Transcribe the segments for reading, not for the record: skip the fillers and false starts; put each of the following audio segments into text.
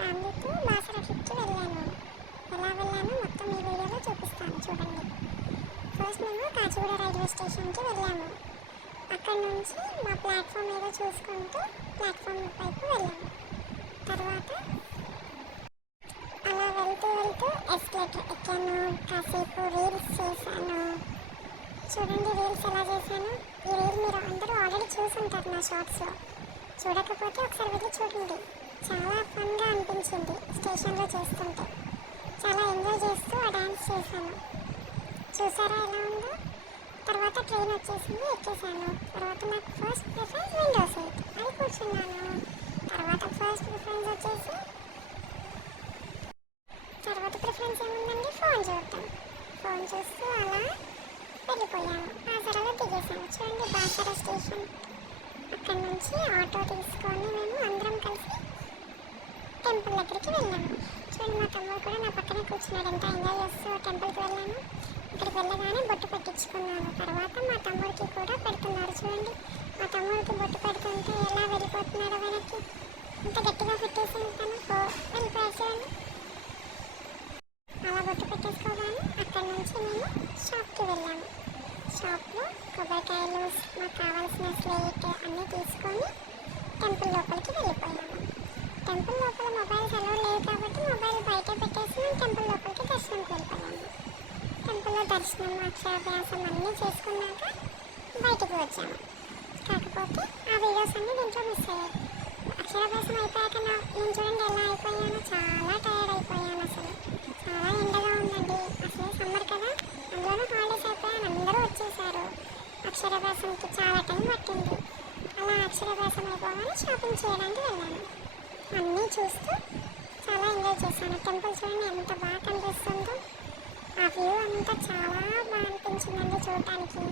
ఫ్యామిలీతో బాసర ట్రిప్కి వెళ్ళాను. ఎలా వెళ్ళానో మొత్తం ఈ వీడియోలో చూపిస్తాను చూడండి. ఫస్ట్ మేము కాచిగూడ రైల్వే స్టేషన్కి వెళ్ళాము. అక్కడ నుంచి మా ప్లాట్ఫామ్ ఏదో చూసుకుంటూ ప్లాట్ఫామ్ వైపు వెళ్ళాము. తర్వాత అలా వెళ్తూ ఎస్కలేటర్ ఎక్కాను. కాసేపు రీల్స్ చేశాను. చూడండి రీల్స్ ఎలా చేశాను. ఈ రీల్ మీరు అందరూ ఆల్రెడీ చూసుంటారు నా షార్ట్స్లో. చూడకపోతే ఒకసారి వెళ్ళి చూడండి. చాలా ఫన్గా అనిపించింది స్టేషన్లో చేస్తుంటే. చాలా ఎంజాయ్ చేస్తూ ఆ డ్యాన్స్ చేశాను. చూసారా ఎలా ఉందో. తర్వాత ట్రైన్ వచ్చేసింది, ఎక్కేసాను. తర్వాత నాకు ఫస్ట్ ప్రిఫరెన్స్ విండో సీట్, అది కూర్చున్నాను. తర్వాత ఫస్ట్ ప్రిఫరెన్స్ వచ్చేసి తర్వాత ప్రిఫరెన్స్ ఏముందండి, ఫోన్ చూడటం. ఫోన్ చూస్తూ అలా వెళ్ళిపోయాను. బాసరలో దిగేసాను. చూడండి బాసర స్టేషన్. అక్కడ నుంచి ఆటో తీసుకొని మేము అందరం కలిసి టెంపుల్ దగ్గరికి వెళ్ళాము. చూడండి మా తమ్ముడు కూడా నా పక్కనే కూర్చున్నాడు. ఎంత ఎంజాయ్ చేస్తూ టెంపుల్కి వెళ్ళాను. ఇక్కడికి వెళ్ళగానే బొట్టు పెట్టించుకున్నాను. తర్వాత మా తమ్ముడికి కూడా పెడుతున్నారు. చూడండి మా తమ్ముడికి బొట్టు పెడుతుంటే ఎలా వెళ్ళిపోతున్నాడో వెనక్కి. అంత గట్టిగా పెట్టేసి తను వెళ్ళిపోయాడు. చూడండి అలా బొట్టు పెట్టేసుకోగానే అక్కడ నుంచి మేము షాప్కి వెళ్ళాము. షాప్లో కొబ్బరికాయలు, మాకు కావాల్సిన స్లేట్ అన్నీ తీసుకొని టెంపుల్ లోపలికి వెళ్ళిపోయాము. టెంపుల్ లోపల మొబైల్స్ అలో లేవు కాబట్టి మొబైల్ బయట పెట్టేసి మేము టెంపుల్ లోపలికి దర్శనంకి వెళ్ళిపోయాము. టెంపుల్లో దర్శనం, అక్షరాభ్యాసం అన్నీ చేసుకున్నాక బయటకు వచ్చాము. కాకపోతే ఆ వీడియోస్ అన్నీ దీంట్లో మిస్ అయ్యాయి. అక్షరాభ్యాసం అయిపోయాక నేను చూడండి ఎలా అయిపోయాను. చాలా టైర్డ్ అయిపోయాను. అసలు చాలా ఎండగా ఉందండి. అసలు సమ్మర్ కదా, అందులోనూ హాలిడేస్ అయిపోయాను. అందరూ వచ్చేసారు. అక్షరాభ్యాసంకి చాలా టైం పట్టింది. అలా అక్షరాభ్యాసం అయిపోగానే షాపింగ్ చేయడానికి వెళ్ళాను. అన్నీ చూస్తూ చాలా ఎంజాయ్ చేశాను. టెంపుల్ చూడండి ఎంత బాగా కనిపిస్తుందో. ఆ వ్యూ అంతా చాలా బాగా అనిపించిందండి చూడటానికి.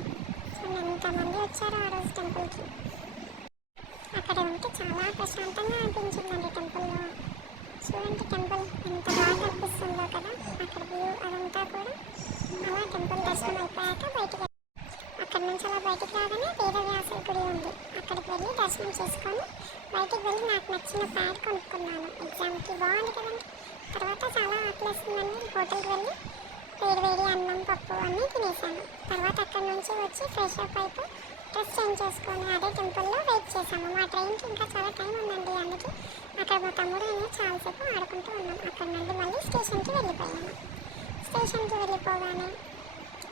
చూడండి ఎంతమంది వచ్చారో ఆ రోజు టెంపుల్కి. అక్కడ ఉంటే చాలా ప్రశాంతంగా అనిపించిందండి టెంపుల్లో. చూడండి టెంపుల్ ఎంత బాగా కనిపిస్తుందో కదా. అక్కడ వ్యూ అదంతా కూడా. అలా టెంపుల్ దర్శనం అయిపోయాక బయటికి అక్కడ నుంచి అలా బయటికి రాగానే వేదవ్యాసుల గుడి ఉంది. అక్కడికి వెళ్ళి దర్శనం చేసుకొని బయటికి వెళ్ళి నాకు నచ్చిన ప్యాడ్ కొనుక్కున్నాను. ఎగ్జామ్కి బాగుంది కదండి. తర్వాత చాలా ఆకలేస్తుందండి. హోటల్కి వెళ్ళి వేడి అన్నం, పప్పు అన్నీ తినేసాను. తర్వాత అక్కడ నుంచి వచ్చి ఫ్రెష్ అప్ అయిపోయి డ్రెస్ చేంజ్ చేసుకొని అదే టెంపుల్లో వెయిట్ చేశాము. మా ట్రైన్కి ఇంకా చాలా టైం ఉందండి. అందుకే అక్కడ మా తమ్ముడు నేను చాలాసేపు ఆడుకుంటూ ఉన్నాం. అక్కడ నుండి మళ్ళీ స్టేషన్కి వెళ్ళిపోయాము. స్టేషన్కి వెళ్ళిపోగానే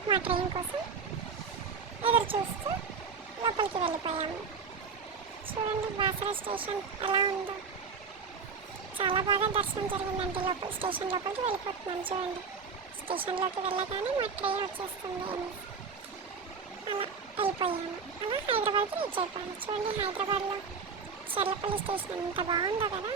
మా ట్రైన్ కోసం ఎదురు చూస్తూ లోపలికి వెళ్ళిపోయాము. చూడండి బాసర స్టేషన్ ఎలా ఉందో. చాలా బాగా దర్శనం జరిగిందండి. స్టేషన్ లోపలికి వెళ్ళిపోతున్నాను. చూడండి స్టేషన్లోకి వెళ్ళగానే మా ట్రైన్ వచ్చేస్తుంది. అలా వెళ్ళిపోయాము. అలా హైదరాబాద్కి రీచ్ అయిపోయాను. చూడండి హైదరాబాద్లో చెర్లపల్లి స్టేషన్ ఎంత బాగుందో కదా.